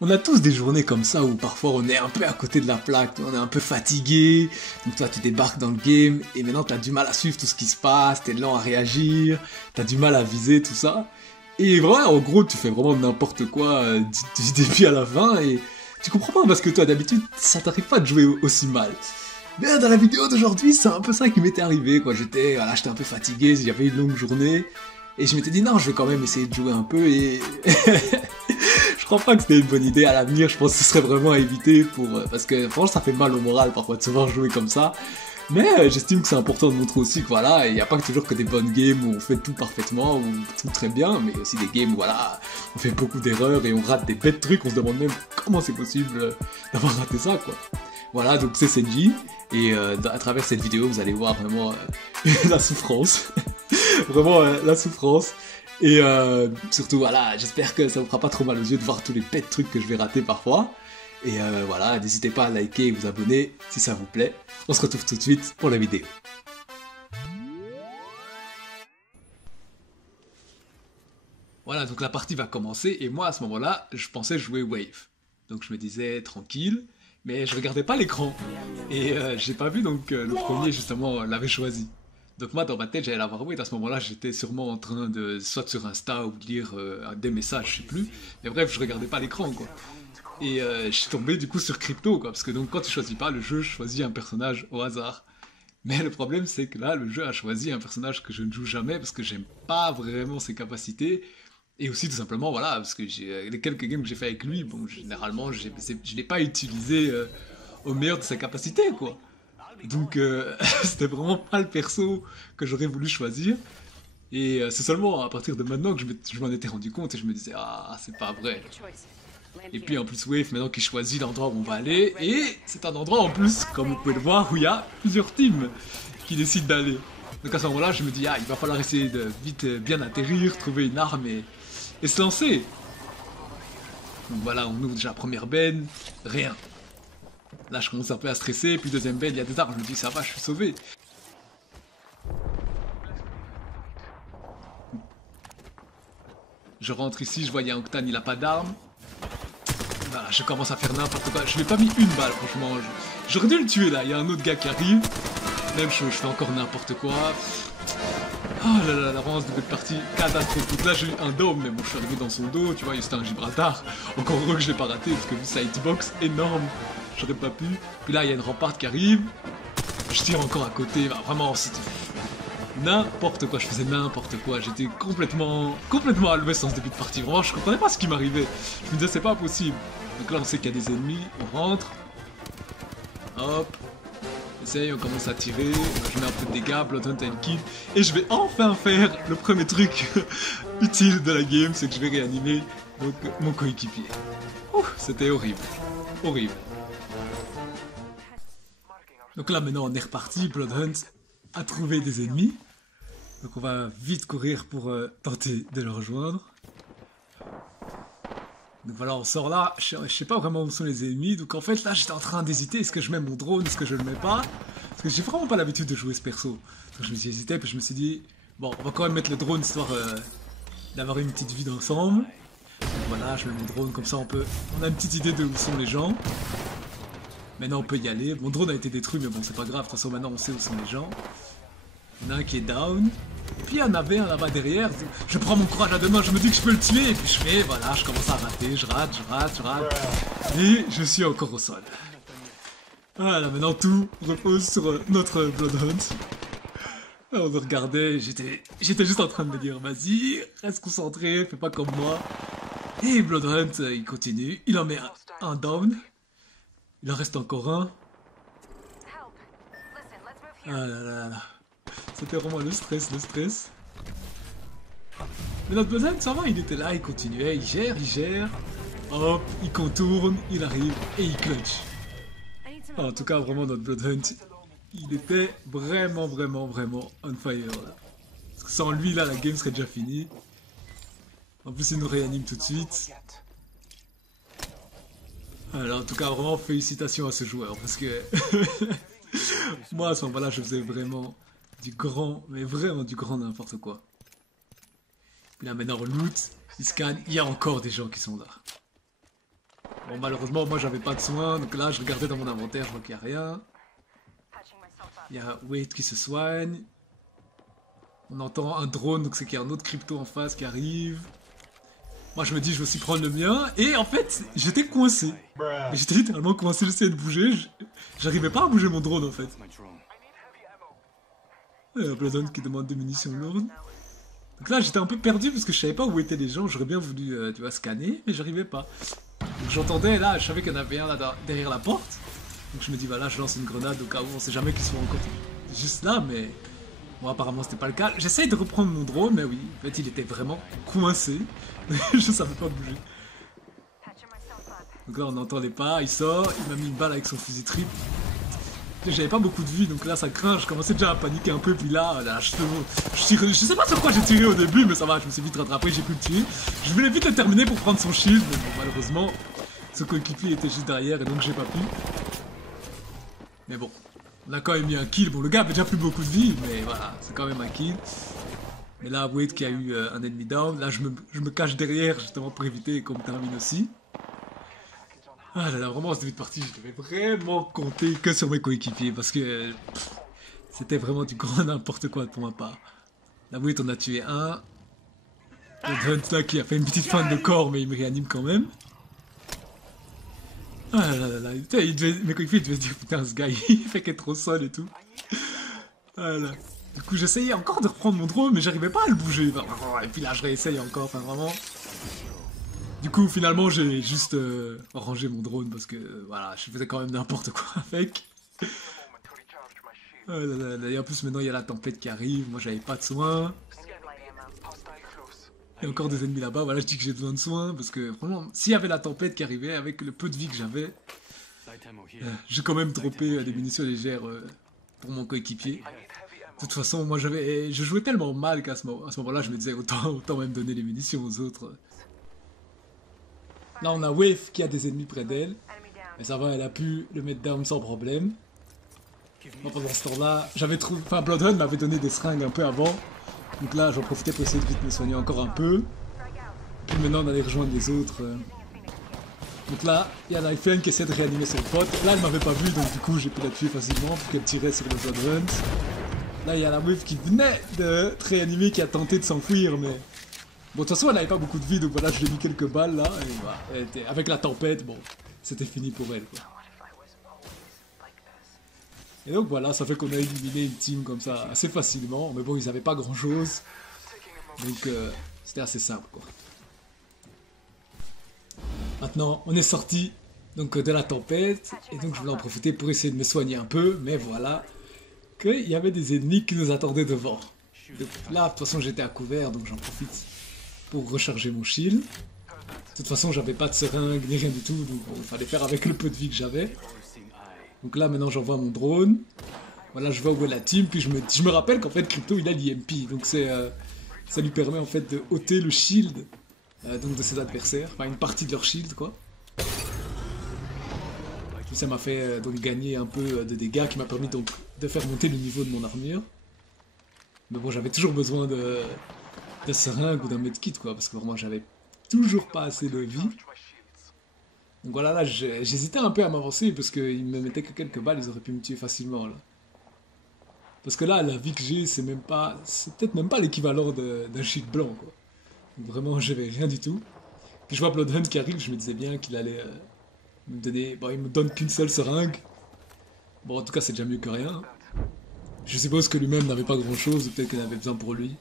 On a tous des journées comme ça où parfois on est un peu à côté de la plaque, on est un peu fatigué, donc toi tu débarques dans le game et maintenant t'as du mal à suivre tout ce qui se passe, t'es lent à réagir, t'as du mal à viser tout ça. Et voilà, en gros tu fais vraiment n'importe quoi du début à la fin et tu comprends pas parce que toi d'habitude ça t'arrive pas de jouer aussi mal. Mais dans la vidéo d'aujourd'hui c'est un peu ça qui m'était arrivé quoi, j'étais un peu fatigué, j'avais une longue journée et je m'étais dit non je vais quand même essayer de jouer un peu et... Je crois pas que c'était une bonne idée à l'avenir, je pense que ce serait vraiment à éviter parce que franchement ça fait mal au moral parfois de se voir jouer comme ça. Mais j'estime que c'est important de montrer aussi que voilà, il n'y a pas toujours que des bonnes games où on fait tout parfaitement ou tout très bien, mais aussi des games où voilà, on fait beaucoup d'erreurs et on rate des bêtes trucs, on se demande même comment c'est possible d'avoir raté ça quoi. Voilà, donc c'est Senji, et à travers cette vidéo vous allez voir vraiment la souffrance, vraiment la souffrance. Et surtout, voilà, j'espère que ça vous fera pas trop mal aux yeux de voir tous les pets trucs que je vais rater parfois. Et voilà, n'hésitez pas à liker et vous abonner si ça vous plaît. On se retrouve tout de suite pour la vidéo. Voilà, donc la partie va commencer et moi à ce moment-là, je pensais jouer Wave. Donc je me disais tranquille, mais je regardais pas l'écran. Et j'ai pas vu donc le premier justement l'avait choisi. Donc moi dans ma tête j'allais l'avoir Wave, à ce moment-là j'étais sûrement en train de soit sur Insta ou de lire des messages, je sais plus. Mais bref, je regardais pas l'écran quoi. Et je suis tombé du coup sur Crypto quoi, parce que donc quand tu choisis pas le jeu, choisis un personnage au hasard. Mais le problème c'est que là le jeu a choisi un personnage que je ne joue jamais parce que j'aime pas vraiment ses capacités. Et aussi tout simplement, voilà, parce que les quelques games que j'ai fait avec lui, bon, généralement, je l'ai pas utilisé au meilleur de sa capacité, quoi. Donc, c'était vraiment pas le perso que j'aurais voulu choisir. Et c'est seulement à partir de maintenant que je m'en étais rendu compte et je me disais, ah, c'est pas vrai. Et puis en plus, Wave, maintenant qu'il choisit l'endroit où on va aller, et c'est un endroit en plus, comme vous pouvez le voir, où il y a plusieurs teams qui décident d'aller. Donc à ce moment-là, je me dis, ah, il va falloir essayer de vite bien atterrir, trouver une arme et se lancer. Donc voilà, on ouvre déjà la première benne, rien. Là, je commence un peu à stresser, puis deuxième benne, il y a des armes, je me dis, ça va, je suis sauvé. Je rentre ici, je vois, il y a un Octane, il a pas d'arme. Voilà, je commence à faire n'importe quoi. Je lui ai pas mis une balle, franchement. J'aurais dû le tuer, là. Il y a un autre gars qui arrive. Même chose, je fais encore n'importe quoi. Oh là là, l'avance de cette partie catastrophique. Là, j'ai eu un dôme, mais bon, je suis arrivé dans son dos, tu vois, c'était un Gibraltar. Encore heureux que je l'ai pas raté, parce que vu sa hitbox énorme, j'aurais pas pu. Puis là, il y a une rampart qui arrive. Je tire encore à côté. Bah, vraiment, c'était n'importe quoi. Je faisais n'importe quoi. J'étais complètement à l'ouest en ce début de partie. Vraiment, je comprenais pas ce qui m'arrivait. Je me disais, c'est pas possible. Donc là, on sait qu'il y a des ennemis. On rentre. Hop. Essaye, on commence à tirer, je mets un peu de dégâts, Bloodhunt a une kill, et je vais enfin faire le premier truc utile de la game, c'est que je vais réanimer donc, mon coéquipier. C'était horrible, horrible. Donc là maintenant on est reparti, Bloodhunt a trouvé des ennemis, donc on va vite courir pour tenter de le rejoindre. Donc voilà, on sort là, je sais pas vraiment où sont les ennemis, donc en fait là j'étais en train d'hésiter, est-ce que je mets mon drone, est-ce que je le mets pas? Parce que j'ai vraiment pas l'habitude de jouer ce perso. Donc je me suis hésité, puis je me suis dit, bon, on va quand même mettre le drone histoire d'avoir une petite vie d'ensemble. Donc voilà, je mets mon drone, comme ça on a une petite idée de où sont les gens. Maintenant on peut y aller, mon drone a été détruit, mais bon c'est pas grave, de toute façon maintenant on sait où sont les gens. Il y en a un qui est down. Puis il y en avait un là-bas derrière. Je prends mon courage à deux mains, je me dis que je peux le tuer. Et puis je fais, voilà, je commence à rater, je rate. Et je suis encore au sol. Voilà, maintenant tout repose sur notre Bloodhunt. On le regardait, j'étais juste en train de me dire, vas-y, reste concentré, fais pas comme moi. Et Bloodhunt, il continue, il en met un down. Il en reste encore un. Ah là là là. C'était vraiment le stress, le stress. Mais notre Bloodhunt, ça va, il était là, il continuait, il gère. Hop, il contourne, il arrive et il clutch. En tout cas, vraiment, notre Bloodhunt, il était vraiment on fire là. Parce que sans lui, là, la game serait déjà finie. En plus, il nous réanime tout de suite. Alors, en tout cas, vraiment, félicitations à ce joueur. Parce que moi, à ce moment-là, je faisais vraiment du grand, mais vraiment du grand n'importe quoi. Puis là, maintenant, on loot, il scanne, il y a encore des gens qui sont là. Bon, malheureusement, moi j'avais pas de soins, donc là je regardais dans mon inventaire, je vois qu'il n'y a rien. Il y a Wade qui se soigne. On entend un drone, donc c'est qu'il y a un autre crypto en face qui arrive. Moi je me dis je vais aussi prendre le mien, et en fait j'étais coincé. Mais j'étais littéralement coincé, j'essayais de bouger, j'arrivais pas à bouger mon drone en fait. Il y a Bloodhound qui demande des munitions lourdes. Donc là j'étais un peu perdu parce que je savais pas où étaient les gens, j'aurais bien voulu tu vois, scanner, mais j'arrivais pas. Donc j'entendais là, je savais qu'il y en avait un là derrière la porte. Donc je me dis voilà, je lance une grenade au cas où, on sait jamais qu'ils sont encore juste là, mais bon apparemment c'était pas le cas. J'essaye de reprendre mon drone, mais oui, en fait il était vraiment coincé. Je savais pas bouger. Donc là on entend les pas, il sort, il m'a mis une balle avec son fusil triple. J'avais pas beaucoup de vie, donc là ça craint, je commençais déjà à paniquer un peu, puis là je sais pas sur quoi j'ai tiré au début, mais ça va, je me suis vite rattrapé, j'ai pu le tuer. Je voulais vite le terminer pour prendre son shield, mais bon, malheureusement, ce coéquipier était juste derrière et donc j'ai pas pu. Mais bon, on a quand même mis un kill, bon le gars avait déjà plus beaucoup de vie, mais voilà, c'est quand même un kill. Mais là, Wade qui a eu un ennemi down, là je me cache derrière justement pour éviter qu'on me termine aussi. Ah là là, vraiment, ce début de partie, je devais vraiment compter que sur mes coéquipiers parce que c'était vraiment du grand n'importe quoi pour ma part. Là, Wade, on a tué un. Le Hunt là qui a fait une petite feinte de corps, mais il me réanime quand même. Ah là là là, mes coéquipiers devaient se dire putain, ce gars il fait qu'être trop sol et tout. Ah là. Du coup, j'essayais encore de reprendre mon drone, mais j'arrivais pas à le bouger. Et puis là, je réessaye encore, enfin vraiment. Du coup, finalement, j'ai juste rangé mon drone parce que voilà, je faisais quand même n'importe quoi avec. Et en plus, maintenant, il y a la tempête qui arrive. Moi, j'avais pas de soins. Il y a encore des ennemis là-bas. Voilà, je dis que j'ai besoin de soins parce que vraiment, s'il y avait la tempête qui arrivait avec le peu de vie que j'avais, j'ai quand même droppé des munitions légères pour mon coéquipier. De toute façon, moi, je jouais tellement mal qu'à ce moment-là, je me disais autant même donner les munitions aux autres. Là, on a Wave qui a des ennemis près d'elle. Mais ça va, elle a pu le mettre down sans problème. Moi, pendant ce temps-là, j'avais trouvé... Enfin, Bloodhound m'avait donné des seringues un peu avant. Donc là, j'en profitais pour essayer de vite me soigner encore un peu. Puis maintenant, on allait rejoindre les autres. Donc là, il y a Lifeline qui essaie de réanimer son pote. Là, elle m'avait pas vu, donc du coup, j'ai pu la tuer facilement pour qu'elle tirait sur le Bloodhound. Là, il y a la Wave qui venait de réanimer, qui a tenté de s'enfuir, mais... Bon, de toute façon, elle n'avait pas beaucoup de vie, donc voilà, je lui ai mis quelques balles, là, et voilà, elle était... avec la tempête, bon, c'était fini pour elle, quoi. Et donc voilà, ça fait qu'on a éliminé une team comme ça assez facilement, mais bon, ils n'avaient pas grand-chose, donc c'était assez simple, quoi. Maintenant, on est sorti donc de la tempête, et donc je voulais en profiter pour essayer de me soigner un peu, mais voilà, qu'il y avait des ennemis qui nous attendaient devant. Donc là, de toute façon, j'étais à couvert, donc j'en profite pour recharger mon shield. De toute façon, j'avais pas de seringue ni rien du tout, donc il fallait faire avec le peu de vie que j'avais. Donc là, maintenant, j'envoie mon drone. Voilà, je vois où est la team, puis je me rappelle qu'en fait, Crypto, il a l'IMP, donc ça lui permet en fait de ôter le shield donc de ses adversaires, enfin une partie de leur shield, quoi. Puis ça m'a fait donc gagner un peu de dégâts, qui m'a permis donc de faire monter le niveau de mon armure. Mais bon, j'avais toujours besoin de seringue ou d'un medkit, quoi, parce que vraiment j'avais toujours pas assez de vie. Donc voilà, là j'hésitais un peu à m'avancer parce qu'ils me mettaient que quelques balles, ils auraient pu me tuer facilement là. Parce que là, la vie que j'ai, c'est peut-être même pas l'équivalent d'un shield blanc, quoi. Donc vraiment, j'avais rien du tout. Puis je vois Bloodhound qui arrive, je me disais bien qu'il allait me donner. Bon, il me donne qu'une seule seringue. Bon, en tout cas, c'est déjà mieux que rien. Je suppose que lui-même n'avait pas grand-chose, ou peut-être qu'il en avait besoin pour lui.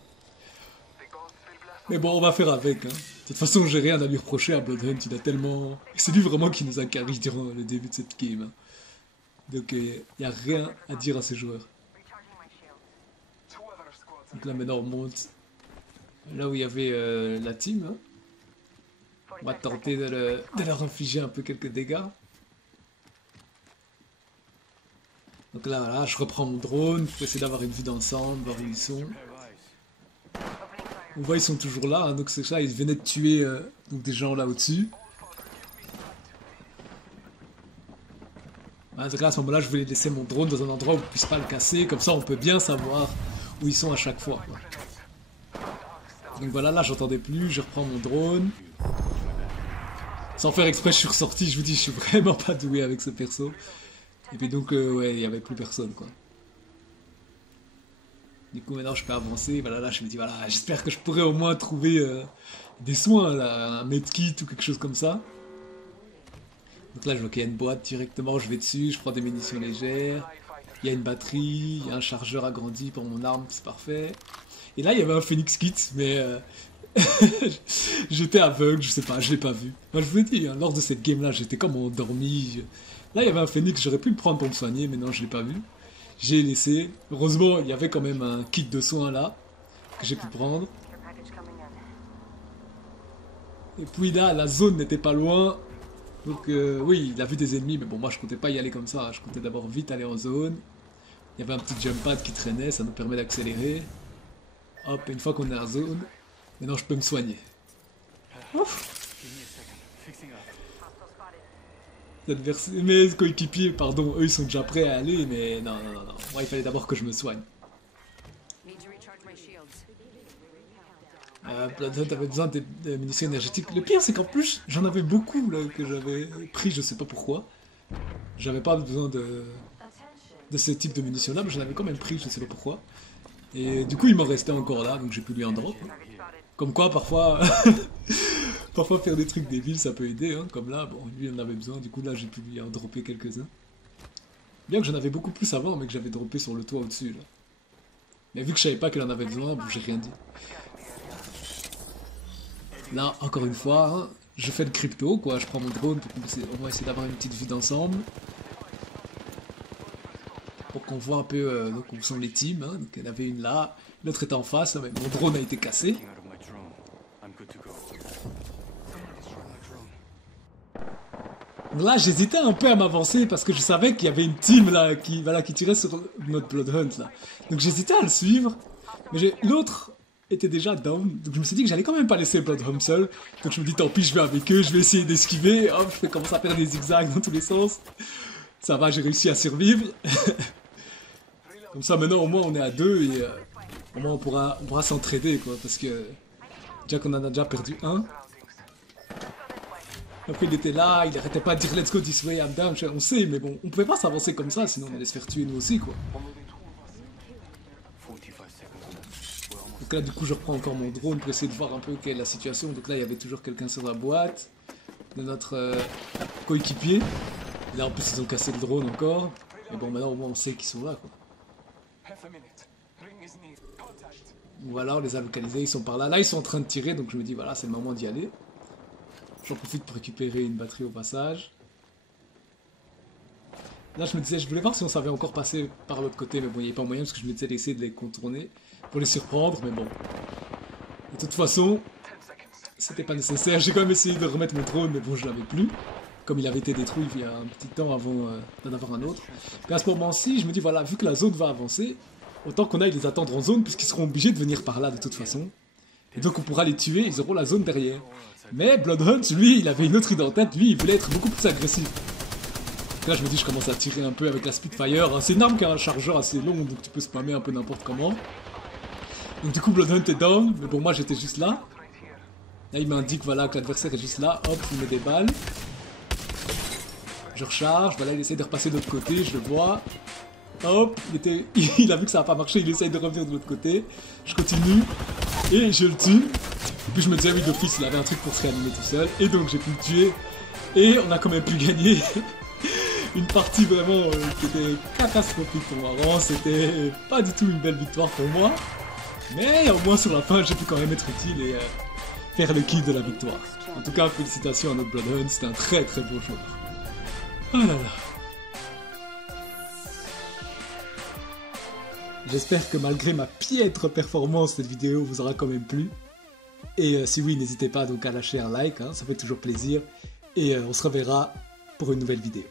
Mais bon, on va faire avec, hein. De toute façon, j'ai rien à lui reprocher à Bloodhound, il a tellement... C'est lui vraiment qui nous a carry durant le début de cette game, hein. Donc, il n'y a rien à dire à ces joueurs. Donc là, maintenant, on monte là où il y avait la team, hein. On va tenter de leur infliger un peu quelques dégâts. Donc là, voilà, je reprends mon drone pour essayer d'avoir une vue d'ensemble, voir où ils sont. On voit ils sont toujours là, hein, donc c'est ça, ils venaient de tuer donc des gens là au-dessus. Voilà, donc là, à ce moment-là, je voulais laisser mon drone dans un endroit où on ne puisse pas le casser, comme ça on peut bien savoir où ils sont à chaque fois, quoi. Donc voilà, là j'entendais plus, je reprends mon drone. Sans faire exprès, je suis ressorti, je vous dis, je suis vraiment pas doué avec ce perso. Et puis donc, ouais, il y avait plus personne, quoi. Du coup, maintenant, je peux avancer. Voilà, là, je me dis, voilà, j'espère que je pourrai au moins trouver des soins, là, un medkit ou quelque chose comme ça. Donc là, je vois qu'il y a une boîte directement, je vais dessus, je prends des munitions légères. Il y a une batterie, il y a un chargeur agrandi pour mon arme, c'est parfait. Et là, il y avait un Phoenix Kit, mais j'étais aveugle, je sais pas, je l'ai pas vu. Moi, je vous ai dit, hein, lors de cette game-là, j'étais comme endormi. Là, il y avait un Phoenix, j'aurais pu le prendre pour me soigner, mais non, je l'ai pas vu. J'ai laissé. Heureusement, il y avait quand même un kit de soins là, que j'ai pu prendre. Et puis là, la zone n'était pas loin. Donc oui, il a vu des ennemis, mais bon, moi je comptais pas y aller comme ça. Je comptais d'abord vite aller en zone. Il y avait un petit jump pad qui traînait, ça nous permet d'accélérer. Hop, une fois qu'on est en zone, maintenant je peux me soigner. Ouf. Mes coéquipiers, pardon, eux ils sont déjà prêts à aller, mais non. Moi il fallait d'abord que je me soigne. Bloodhunt avait besoin de munitions énergétiques. Le pire c'est qu'en plus j'en avais beaucoup là, que j'avais pris, je sais pas pourquoi. J'avais pas besoin de ce type de munitions là, mais j'en avais quand même pris, je sais pas pourquoi. Et du coup il m'en restait encore là, donc j'ai pu lui en drop. Comme quoi parfois... Parfois faire des trucs débiles ça peut aider, hein, comme là, bon, lui il en avait besoin, du coup là j'ai pu lui en dropper quelques-uns. Bien que j'en avais beaucoup plus avant, mais que j'avais droppé sur le toit au-dessus, là. Mais vu que je savais pas qu'elle en avait besoin, bon, j'ai rien dit. Là, encore une fois, hein, je fais le crypto, quoi, je prends mon drone pour qu'on va essayer d'avoir une petite vue d'ensemble. Pour qu'on voit un peu donc où sont les teams, hein. Donc il y en avait une là, l'autre est en face, hein, mais mon drone a été cassé. Là, j'hésitais un peu à m'avancer parce que je savais qu'il y avait une team là qui tirait sur notre Bloodhunt là. Donc j'hésitais à le suivre, mais l'autre était déjà down, donc je me suis dit que j'allais quand même pas laisser Bloodhunt seul. Donc je me dis tant pis, je vais avec eux, je vais essayer d'esquiver. Hop, je vais commencer à faire des zigzags dans tous les sens. Ça va, j'ai réussi à survivre. Comme ça maintenant au moins on est à deux et au moins on pourra s'entraider quoi, parce que déjà qu'on en a déjà perdu un. Après il était là, il arrêtait pas de dire let's go this way, I'm down, on sait, mais bon, on pouvait pas s'avancer comme ça, sinon on allait se faire tuer nous aussi quoi. Donc là du coup je reprends encore mon drone pour essayer de voir un peu quelle est la situation. Donc là il y avait toujours quelqu'un sur la boîte de notre coéquipier. Là en plus ils ont cassé le drone encore. Mais bon maintenant au moins on sait qu'ils sont là quoi. Voilà, on les a localisés, ils sont par là. Là ils sont en train de tirer, donc je me dis voilà c'est le moment d'y aller. J'en profite pour récupérer une batterie au passage. Là je me disais, je voulais voir si on savait encore passer par l'autre côté, mais bon il n'y avait pas moyen parce que je me disais d'essayer de les contourner pour les surprendre, mais bon. De toute façon, c'était pas nécessaire. J'ai quand même essayé de remettre mon drone, mais bon je l'avais plus. Comme il avait été détruit il y a un petit temps avant d'en avoir un autre. Et à ce moment-ci, je me dis voilà, vu que la zone va avancer, autant qu'on aille les attendre en zone, puisqu'ils seront obligés de venir par là de toute façon. Et donc on pourra les tuer, ils auront la zone derrière. Mais Bloodhunt, lui, il avait une autre idée en tête, lui, il voulait être beaucoup plus agressif. Là, je me dis, je commence à tirer un peu avec la Spitfire. C'est une arme qui a un chargeur assez long, donc tu peux spammer un peu n'importe comment. Donc du coup, Bloodhunt est down, mais bon, moi j'étais juste là. Là, il m'indique, voilà, que l'adversaire est juste là. Hop, il met des balles. Je recharge, voilà, il essaie de repasser de l'autre côté, je le vois. Hop, il a vu que ça n'a pas marché, il essaye de revenir de l'autre côté. Je continue, et je le tue. Et puis je me disais, oui, d'office, il avait un truc pour se réanimer tout seul. Et donc j'ai pu le tuer. Et on a quand même pu gagner une partie vraiment qui était catastrophique pour moi. Vraiment, c'était pas du tout une belle victoire pour moi. Mais au moins sur la fin, j'ai pu quand même être utile et faire le kill de la victoire. En tout cas, félicitations à notre Bloodhunt, c'était un très très beau joueur. Oh là là. J'espère que malgré ma piètre performance, cette vidéo vous aura quand même plu. Et si oui, n'hésitez pas donc à lâcher un like, hein, ça fait toujours plaisir. Et on se reverra pour une nouvelle vidéo.